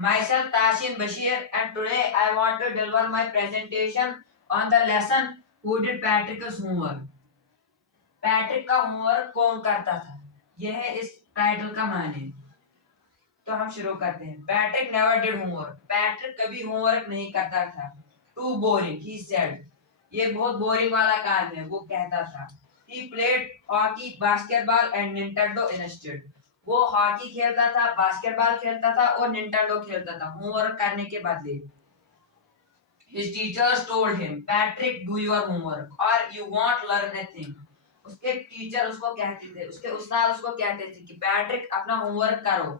Myself Tashin Bashir, and today I want to deliver my presentation on the lesson Who did Patrick's homework. Patrick का homework कौन करता था, यह है इस टाइटल का माने। तो हम शुरू करते हैं। Patrick never did homework, Patrick कभी होमवर्क नहीं करता था। टू बोरिंग ही सेड, ये बहुत बोरिंग वाला काम है, वो कहता था। He played hockey, basketball and Nintendo instead, वो हॉकी खेलता था, बास्केटबॉल खेलता था और निंटेंडो खेलता था होमवर्क करने के बदले। His teachers told him, Patrick, do your homework or you won't learn anything. उसके टीचर उसको कहते थे, उसके उस्ताद उसको कहते थे कि पैट्रिक अपना होमवर्क करो,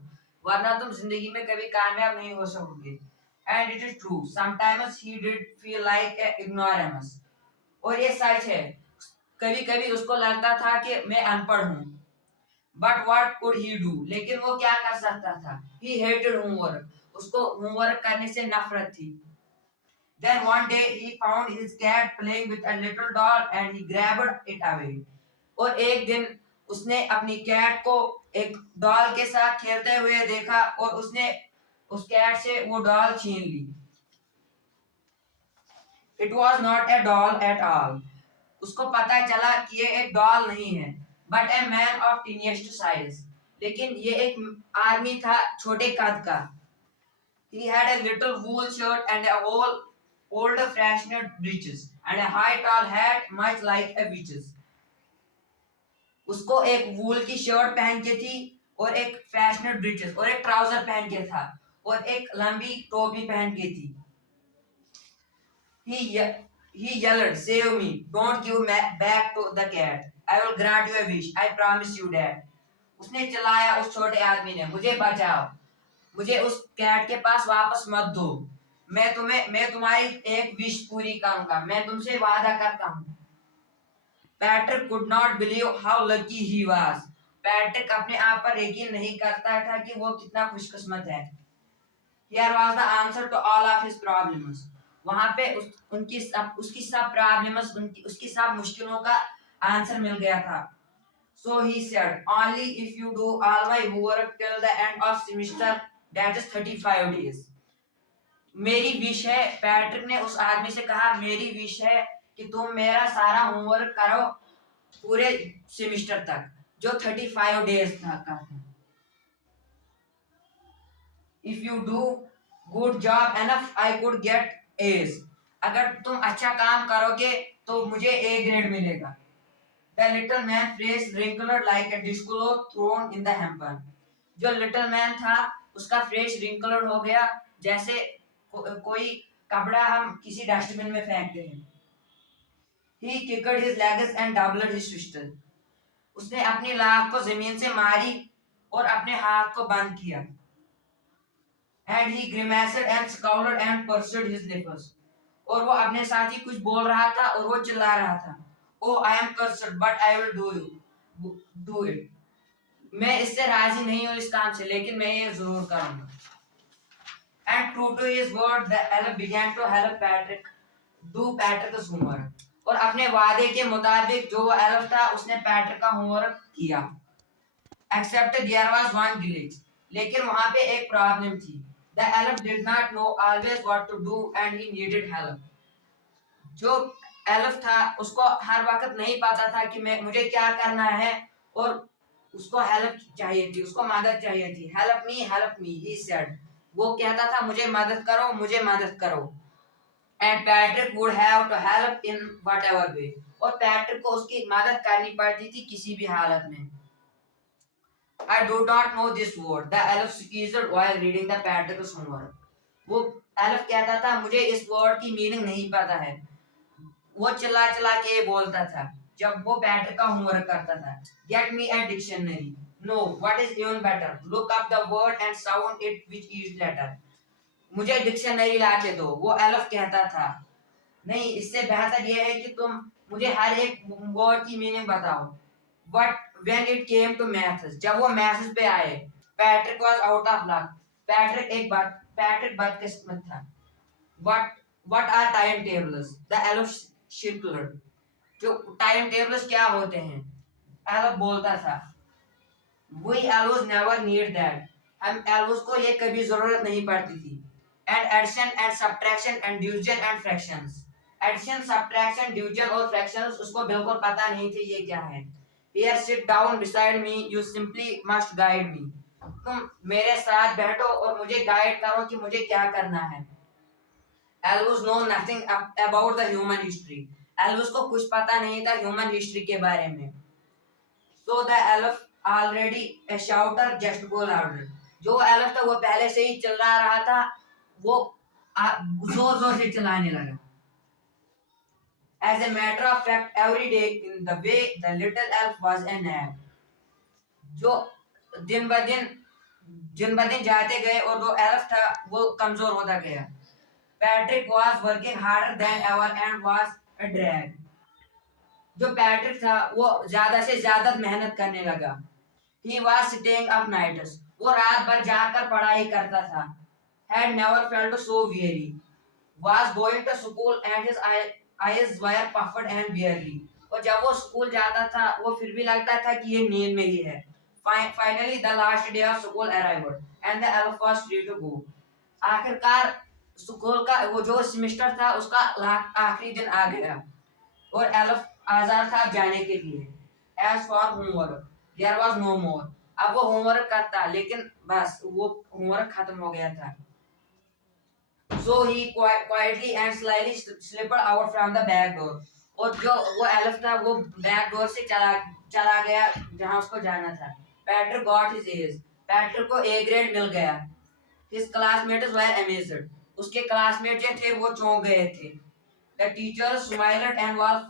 वरना तुम जिंदगी में कभी कामयाब नहीं हो सकोगे। And it is true. Sometimes he did feel like a ignoramus. और ये सच है, कभी कभी उसको लगता था कि मैं अनपढ़ हूँ। But what could he do? लेकिन वो क्या कर सकता था? He hated homework. उसको होमवर्क करने से नफरत थी। Then one day he found his cat playing with a little doll and he grabbed it away. और एक दिन उसने अपनी कैट को एक डॉल के साथ खेलते हुए देखा और उसने उस कैट से वो डॉल छीन ली। It was not a doll at all. उसको पता चला कि ये एक डॉल नहीं है, but a man of tiniest size. लेकिन ये एक आदमी था छोटे कद का। He had a little wool shirt and a whole old fashioned breeches and a high tall hat much like a witch's. उसको एक वूल की शर्ट पहन के थी और एक फैशनेड ब्रीचेस और एक ट्राउजर पहन के था और एक लंबी टोपी पहन के थी। He yelled, "Save me! Don't give back to the cat. I will grant you a wish. I promise you that." उसने चिल्लाया उस छोटे आदमी ने, मुझे बचाओ, मुझे उस कैट के पास वापस मत दो, मैं तुम्हारी एक विश पूरी करूंगा, मैं तुमसे वादा करता हूँ। Patrick could not believe how lucky he was. Patrick अपने आप पर यकीन नहीं करता था कि वो कितना खुशकिस्मत है। Here was the answer to all of his problems. वहां पे उसकी सब प्रॉब्लम्स, उसकी सब मुश्किलों का आंसर मिल गया था। So he said, only if you do all my homework till the end of semester, that is 35 days. मेरी विश है, पैट्रिक ने उस आदमी से कहा, मेरी विश है कि तुम मेरा सारा होमवर्क करो पूरे सेमेस्टर तक, जो 35 डेज तक का था। If you do good job enough, I could get A's. अगर तुम अच्छा काम करोगे तो मुझे A ग्रेड मिलेगा। The little man face wrinkled like a dishcloth thrown in the hamper. जो लिटिल मैन था उसका फेस रिंकल्ड हो गया जैसे कोई कपड़ा हम किसी डस्टबिन में फेंकते हैं। He kicked his legs and doubled his fist. उसने अपनी लात को जमीन से मारी और अपने हाथ को बंद किया। And he grimaced and scowled and pursed his lips. और वो अपने साथ ही कुछ बोल रहा था और वो चिल्ला रहा था। Oh, I am cursed, but I will do it. मैं इससे राजी नहीं हूँ इस काम से, लेकिन मैं ये जरूर करूंगा। And true to his word, the elf began to help Patrick do Patrick's homework. और अपने वादे के मुताबिक जो वो एल्फ था उसने पैट्रिक का होमवर्क किया। Except there was one glitch. लेकिन वहां पे एक प्रॉब्लम थी। The elf did not know always what to do and he needed help. जो एल्फ था उसको हर वक्त नहीं पता था कि मुझे क्या करना है और उसको हेल्प चाहिए थी, उसको मदद चाहिए थी। हेल्प मी ही सेड, वो कहता था मुझे मदद करो, मुझे मदद करो। And Patrick would have to help in whatever way, और पैट्रिक को उसकी मदद करनी पड़ती थी किसी भी हालत में। I do not know this word, the elf squeezed while reading the Patrick's homework. वो एल्फ कहता था मुझे इस वर्ड की मीनिंग नहीं पता है, वो चिल्ला चिल्ला के बोलता था जब वो पैट्रिक का होमवर्क करता था। Get me a dictionary. No, what is even better? Look up the word and sound it with each letter. मुझे डिक्शनरी ला के दो, वो एल्फ कहता था। नहीं, इससे बेहतर यह है कि तुम मुझे हर एक वर्ड की मीनिंग बताओ। But when it came to maths, जब वो मैथ्स पे आए, Patrick was out of luck. Patrick बदकिस्मत था। What are time tables? The elf shrieked. जो टाइम टेबल्स क्या होते हैं? एल्फ बोलता था, We always never need that. हम एल्वस को ये कभी जरूरत नहीं पड़ती थी। And addition and subtraction and division and fractions, addition subtraction division और फ्रैक्शंस उसको बिल्कुल पता नहीं थे ये क्या है। Here sit down beside me, you simply must guide me, तुम मेरे साथ बैठो और मुझे गाइड करो कि मुझे क्या करना है। Elves know nothing about the human history, elves को कुछ पता नहीं था ह्यूमन हिस्ट्री के बारे में। So the elf already a shouter just go louder, जो elf था वो पहले से ही चिल्ला रहा था, वो जोर जोर से चिल्लाने लगा। As a matter of fact, every day in the way the little elf was a nag, जो दिन ब दिन जाते गए और वो elf था वो कमजोर होता गया। Patrick was working harder than ever and was a drag, जो पैट्रिक था वो ज्यादा से ज्यादा मेहनत करने लगा। He was staying up nights, वो रात भर जाकर पढ़ाई करता था। Had never felt so weary, was going to school and his eyes were puffed and weary, और जब वो स्कूल जाता था वो फिर भी लगता था कि ये नींद में ही है। Finally the last day of school arrived and the elf was free to go, आखिरकार स्कूल का वो जो सेमेस्टर था उसका आखिरी दिन आ गया और एल्फ आजाद था जाने के लिए। As for homework, there was no more, अब वो होमवर्क करता लेकिन बस वो होमवर्क खत्म हो गया था। So he quietly and slyly slipped out from the back door, और जो वो एल्फ था वो बैक डोर से चला गया जहां उसको जाना था। Patrick got his A's, Patrick को ए ग्रेड मिल गया। His classmates were amazed, उसके क्लासमेट जो थे वो चौंक गए थे। The teacher smiled and was full